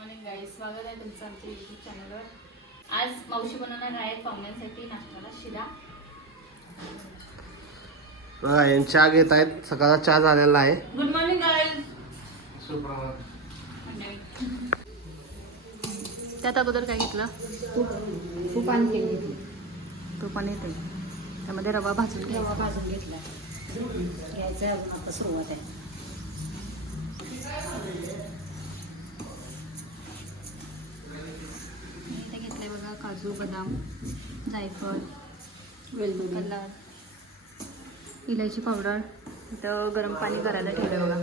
Morning guys स्वागत आहे तुमचं आमच्या युट्यूब चॅनलवर आज मावशी बनवणार आहेत पाहुण्यांसाठी नाश्त्याला शिरा. बघा यांनी चहा घेत आहेत. सकाळचा चहा झालेला आहे. गुड मॉर्निंग गाईज त्यात अगोदर काय घेतलं? आणखी घेतली. तूप आणि ते. त्यामध्ये रवा भाजून रवा घ्यायचा. भाजून घेतला. घ्यायचं आहे आता सुरुवात आहे मी इथे घेतलंय बघा काजू बदाम जायफळ वेलदोडी. कलर इलायची पावडर इथं गरम पाणी करायला ठेवलं बघा.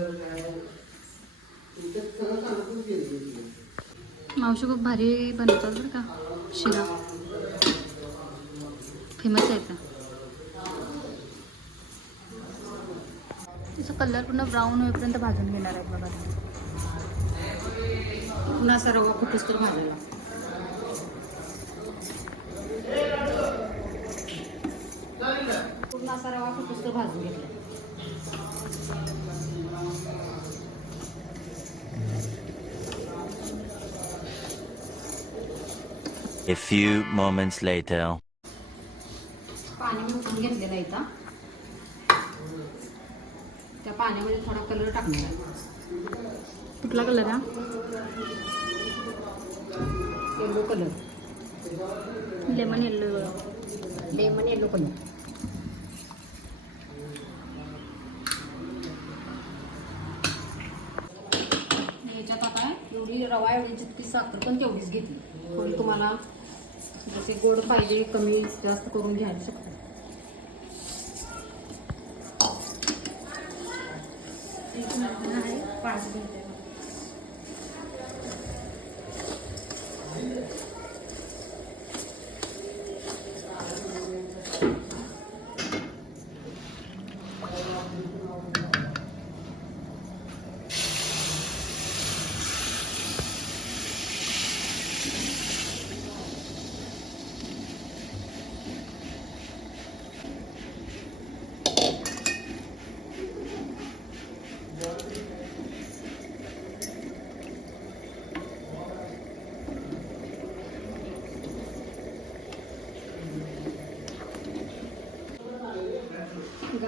मावशी खूप भारी बनवतात बरं का शिरा. फेमस आहे का तिचा कलर पूर्ण ब्राऊन होईपर्यंत भाजून घेणार आहेत बघा. पुन्हा असा रवा फुटूस तर भाजला असा रवा तर भाजून घेतला A few moments later. पाणी मी उकळून घेतलेलं आहे इथं. त्या पाण्यामध्ये थोडा कलर टाकणार आहे. कुठला कलर हा? Yellow colour lemon yellow lemon yellow colour याच्यात आता एवढी रवा एवढी जितकी साखर पण तेवढीच घेतली पण तुम्हाला जसे गोड पाहिजे कमी जास्त करून घ्यायला शकतो पाच मिनिटं.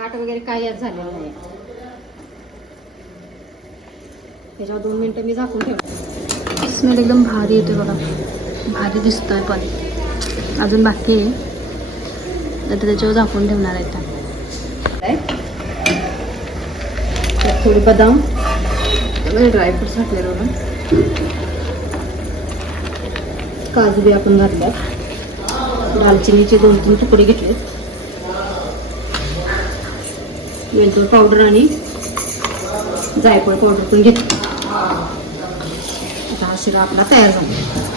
गाठ वगैरे काही यात झालेलं नाही. त्याच्यावर दोन मिनिटं मी झाकून ठेवते. स्मेल एकदम भारी येते बघा. भारी दिसतोय पण. अजून बाकी आहे. आता त्याच्यावर झाकून ठेवणार आहे त्या त्यात थोडी बदाम. त्यामध्ये ड्रायफ्रुट्स घातले बघा. काजू बी आपण घातल्यात. दालचिनीचे दोन तीन तुकडे घेतलेत. वेलदोड पावडर आणि जायफळ पावडर पण घेतो. आता हा शिरा आपला तयार झाला.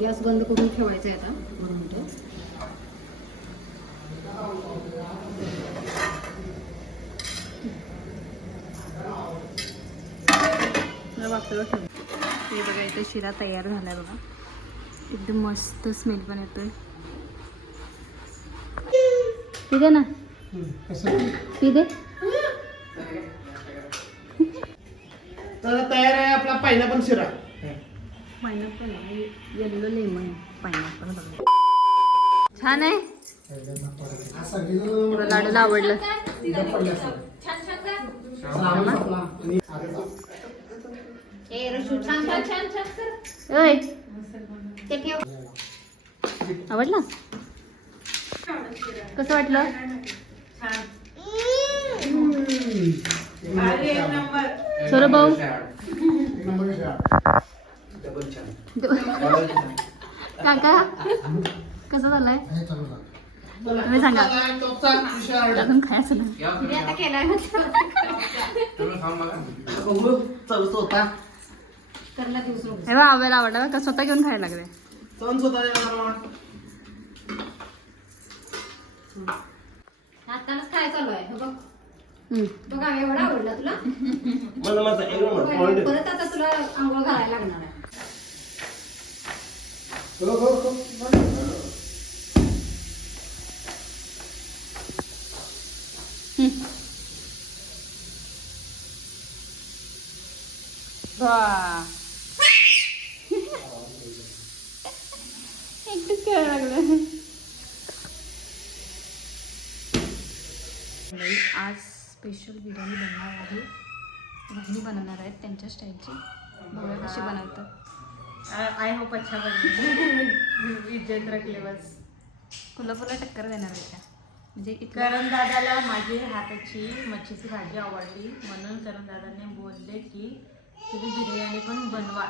गॅस बंद करून ठेवायचा आहे आता दोन मिनिटं. हे ते बघा. इथे शिरा तयार झालाय बघा. एकदम मस्त स्मेल पण येतोय. ठीक ना? ठीक आहे. तर तयार आहे आपला पहिला पण शिरा पायनॅपल येल्लो लेमन पायनॅपल छान आहे? तुला लाडूला आवडलं. आवडला? कसं वाटलं? सौरभ भाऊ? काका कसं झालंय? तुम्ही सांगा. अजून दिवस नको. हे बघ आव्याला आवडला का? स्वतः घेऊन खायला लागले. आत्ताच काय चालू आहे? हे बघ. बघा एवढा आवडला तुला? मला माझा. परत आता तुला आंघोळ घालायला लागणार आहे. हो, हो, हो. एकटीच खेळायला लागलं आज स्पेशल बिर्याणी बनणार आहे बहिणी बनवणार आहेत त्यांच्या स्टाईलची. बघूया कशी बनवतात. आय होप अच्छा रखले बस कोल्हापूरला टक्कर देणार आहेत त्या. म्हणजे करण दादाला माझी हाताची मच्छीची भाजी आवडली. म्हणून करण दादाने बोलले की तुम्ही बिर्याणी पण बनवा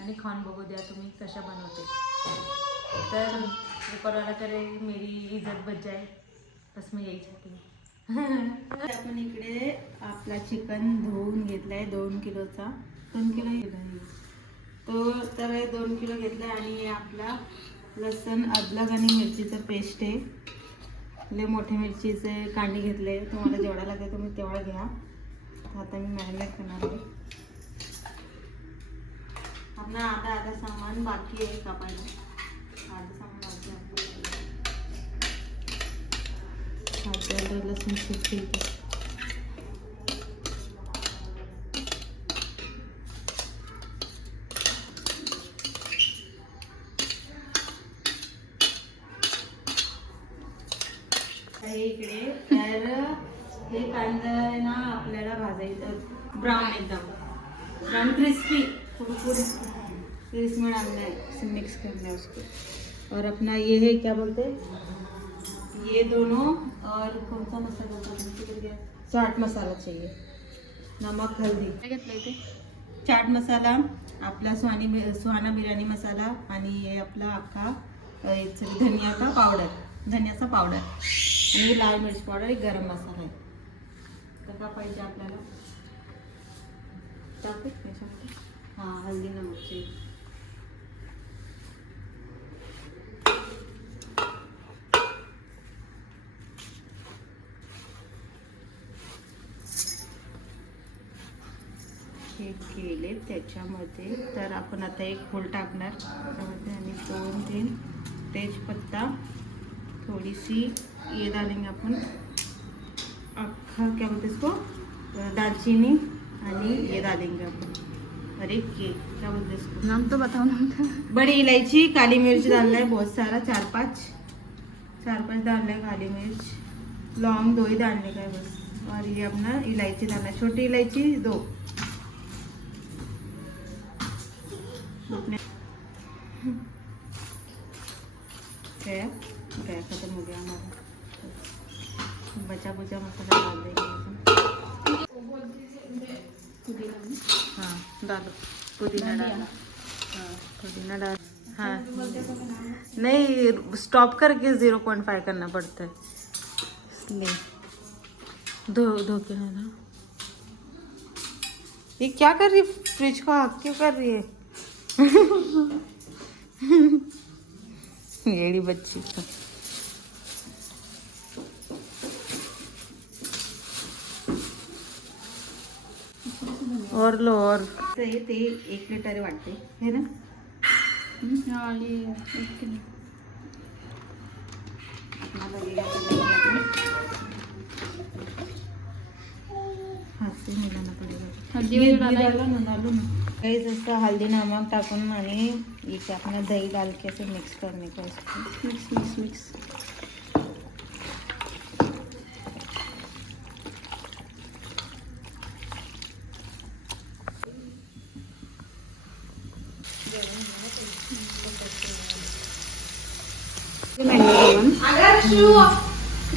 आणि खाऊन बघू द्या तुम्ही कशा बनवते. तर ऊपरवाला करे मेरी इज्जत बच जाए बस मी यही चाहती हूँ आपण इकडे आपला चिकन धुवून घेतलाय दोन किलोचा. दोन किलो तो तर हे दोन किलो घेतलाय आणि आपला लसण अदलक आणि मिरचीचं पेस्ट आहे. लय मोठ्या मिरचीचे कांडे घेतले. तुम्हाला जेवढा लागेल तुम्ही तेवढा घ्या. आता मी मॅरिनेट करणार आहे. आपला आधा आधा सामान बाकी आहे कापायला आधा सामान बाकी आहे आपल्याला लसूण शिजते इकडे तर हे कांदा आहे ना आपल्याला भाजायचं. ब्राऊन एकदम. ब्राउन क्रिस्पी कुरकुरी क्रिस्पी डालना है मिक्स करना है उसको और अपना ये है क्या बोलते? हैं ये दोनों और कौन सा मसाला होता गया। चाट मसाला चाहिए। नमक हल्दी। काय घेतलं इथे? चाट मसाला आपला सुहानी सुहाना बिर्याणी मसाला आणि हे आपला अख्खा धनियाचा पावडर? धनियाचा पावडर. आणि लाल मिरची पावडर एक गरम मसाला आहे. तर का पाहिजे आपल्याला? टाकू? हां हल्दी नमकची हे केले त्याच्यामध्ये. तर आपण आता एक फूल टाकणार. त्यामध्ये आणि दोन तीन तेजपत्ता थोडीशी ये डालेंगे आपण. अख्खा क्या बोलते इसको अ, दालचीनी आणि ये डालेंगे और एक ये क्या बोलते इसको नाम तो बताओ ना. बड़ी इलायची काली मिर्च डालना है बहुत सारा चार पाँच. चार पाँच डालना है काली मिर्च. लौंग दो ही डालने का है बस. और ये अपना इलायची डालना है छोटी इलायची दो. गया खत्म हो गया हमारा बचा बुचा मसाला डाल देंगे हाँ डालो पुदीना डालो हाँ पुदीना डाल हाँ नहीं स्टॉप करके ज़ीरो पॉइंट फाइव करना पड़ता है इसलिए धो धो के है ना ये क्या कर रही है? फ्रिज को आग क्यों कर रही है? येड़ी बच्ची तो और लो और। ते ते एक लिटर वाटते है ना? हा हे एक किलो। आपला लगेगा तो लेंगे अपन। हाथ से मिलाना पड़ेगा। गाइस इसका हल्दी नमक टाकून आणि इथे अपना दही डाल के ऐसे मिक्स करने का इसको मिक्स मिक्स मिक्स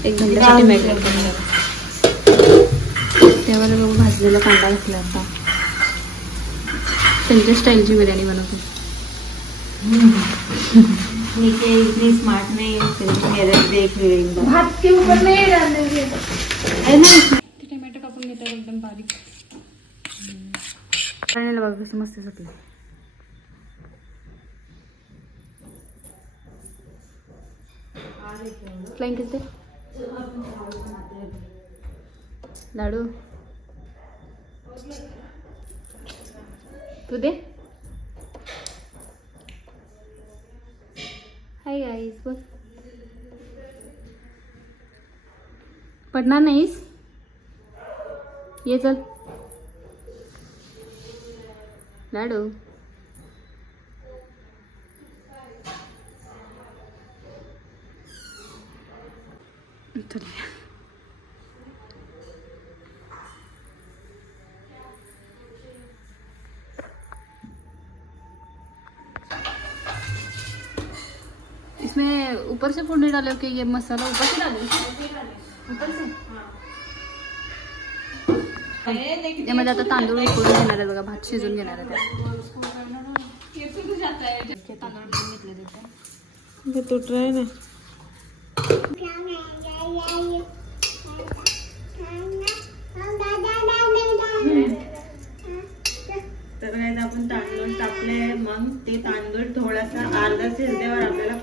एक घंट्यासाठी मॅग्नेट करणार त्यावर बघू भाजलेला कांदा घातला आता. त्यांच्या स्टाईलची बिर्याणी बनवतो. नीचे इतनी स्मार्ट नहीं है है भात के ऊपर नहीं डालने है. ना ते टोमॅटो कापून घेतात एकदम बारीक. प्राण्याला बघ कसं मस्त सुटलं फ्लाईंग केलते लाडू. तू दे हाय गाईस बोल पडणार नाहीस ये चल लाडू चल. इसमें ऊपर से फोड़ने डाले कि ये मसाला ऊपर से डाले ऊपर से त्यामध्ये आता तांदूळ उकडून घेणार आहे बघा भात शिजून घेणार आहे. तांदूळ उकडून घेतले त्याच्यात. ते तुट रहे ना तर काय आपण तांदूळ टाकले मग ते तांदूळ थोडासा अर्धा शिजल्यावर आपल्याला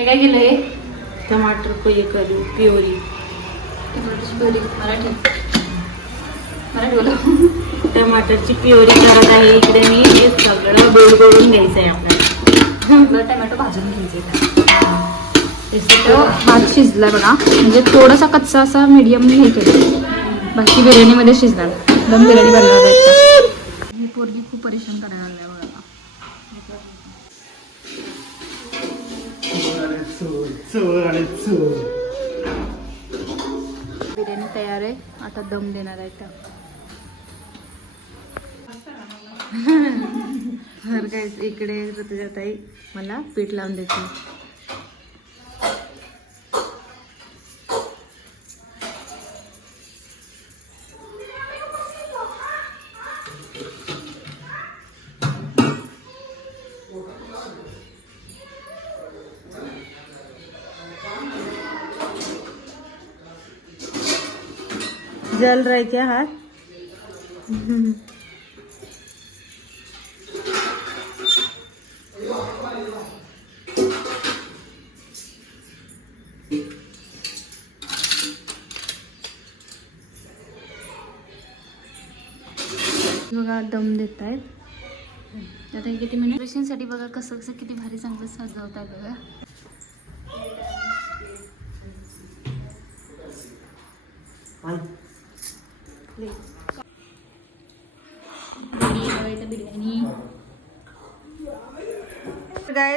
काय काय केलंय? टमाटर को ये करू प्योरी. मराठी. मराठी बोला. टमाटरची प्योरी करत आहे. इकडे मी हे सगळं गोल करून घ्यायचं आहे आपल्याला टमॅटो भाजून घ्यायचे भात शिजलाय बघा. म्हणजे थोडासा कच्चा असा मीडियम हे केलं. बाकी बिर्याणीमध्ये शिजणार दम बिर्याणी बनणार आहे. ही पोरगी खूप परेशान करायला लागलाय चोर आणि चोर बिर्याणी तयार आहे. आता दम देणार आहे त्या. तर काय इकडे ऋतुजाताई मला पीठ लावून देते. जल रहा है क्या हाथ? बघा दम देत आहेत आता किती मिनिट? साठी बघा कसं कसं किती भारी चांगलं सजवत आहे बघा बिर्याणी बघा इथं बिर्याणी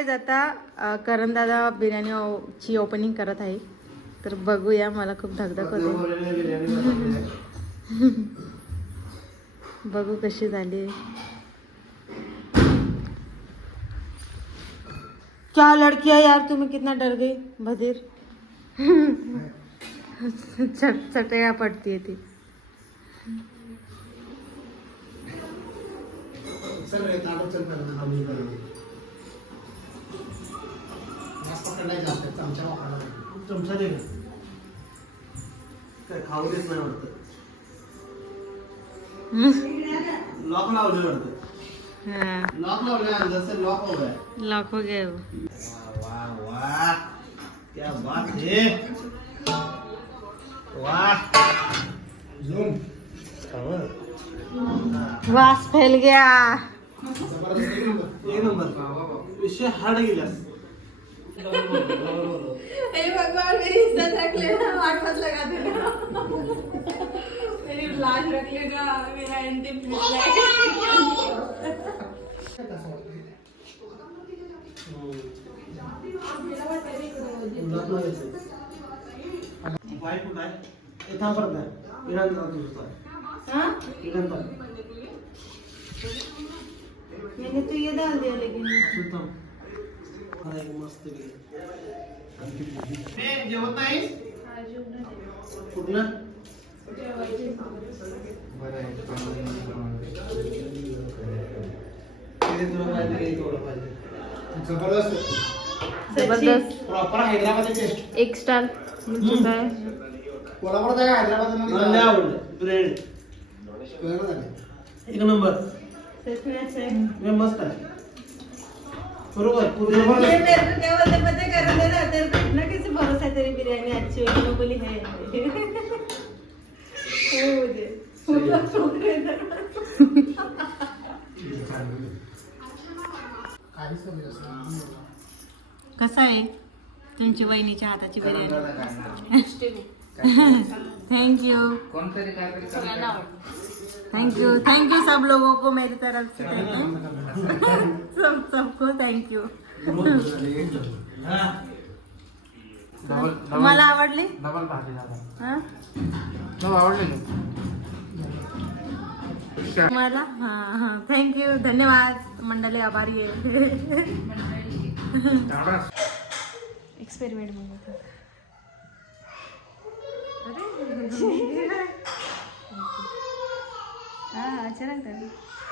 गाईज आता दादा करणदादा बिर्याणीची ओपनिंग करत आहे. तर बघूया मला खूप धगधग होते. बघू कशी झाली. क्या लड़की आहे यार तुम्हें कितना डर गई बधीर चट चटया पडती है ती चल. पकडायचं असतं, चमचा वापरायला लागतो. चमचा दे. काय खाऊ देत नाही वाटतं. लॉक लावले वाटतं. हाँ. लॉक लावले अंदर से लॉक हो गया लाख हो गए वो. वाह वाह वाह क्या बात है. वाह झूम. वास फैल गया. एक नंबर. विषय हार्ड गेलास. वाय कुठं आहे हे थांब परत आहे इराण थांब तुझं थांब. हाँ इराण थांब. मैंने तो ये डाल दिया लेकिन तू थांब. हा, एक मस्त गेली. ए, जेवत नाही? कुठलं बरं आहे. ते तुला पाहिजे थोडं पाहिजे? जबरदस्त. जबरदस्त. प्रॉपर हैदराबादी टेस्ट एक स्टार म्हणजे काय? कोल्हापुरात आहे हैदराबाद मला आवडलं. ब्रेड एक नंबर. मस्त आहे. बरोबर. ये पूर्ण मेरे को क्या बोलते पता कर रहे ना? तेरे को इतना कैसे भरोसा है तेरी बिरयानी अच्छी होगी मैं बोली है हो। मुझे काहीच कमी नसतं. कसा आहे? तुमची वहिनीच्या हाताची बिर्याणी. थँक्यू कोणतरी काहीतरी कमी थँक्यू थँक्यू सब लोगों को मेरी तरफ से. Thank you. सब सबको थँक्यू तुम्हाला आवडली? डबल भाजी हा? तो आवडले तुम्हाला? हा हा. थँक्यू धन्यवाद. मंडळी आभारी आहे. एक्सपेरिमेंट म्हणून. हा छान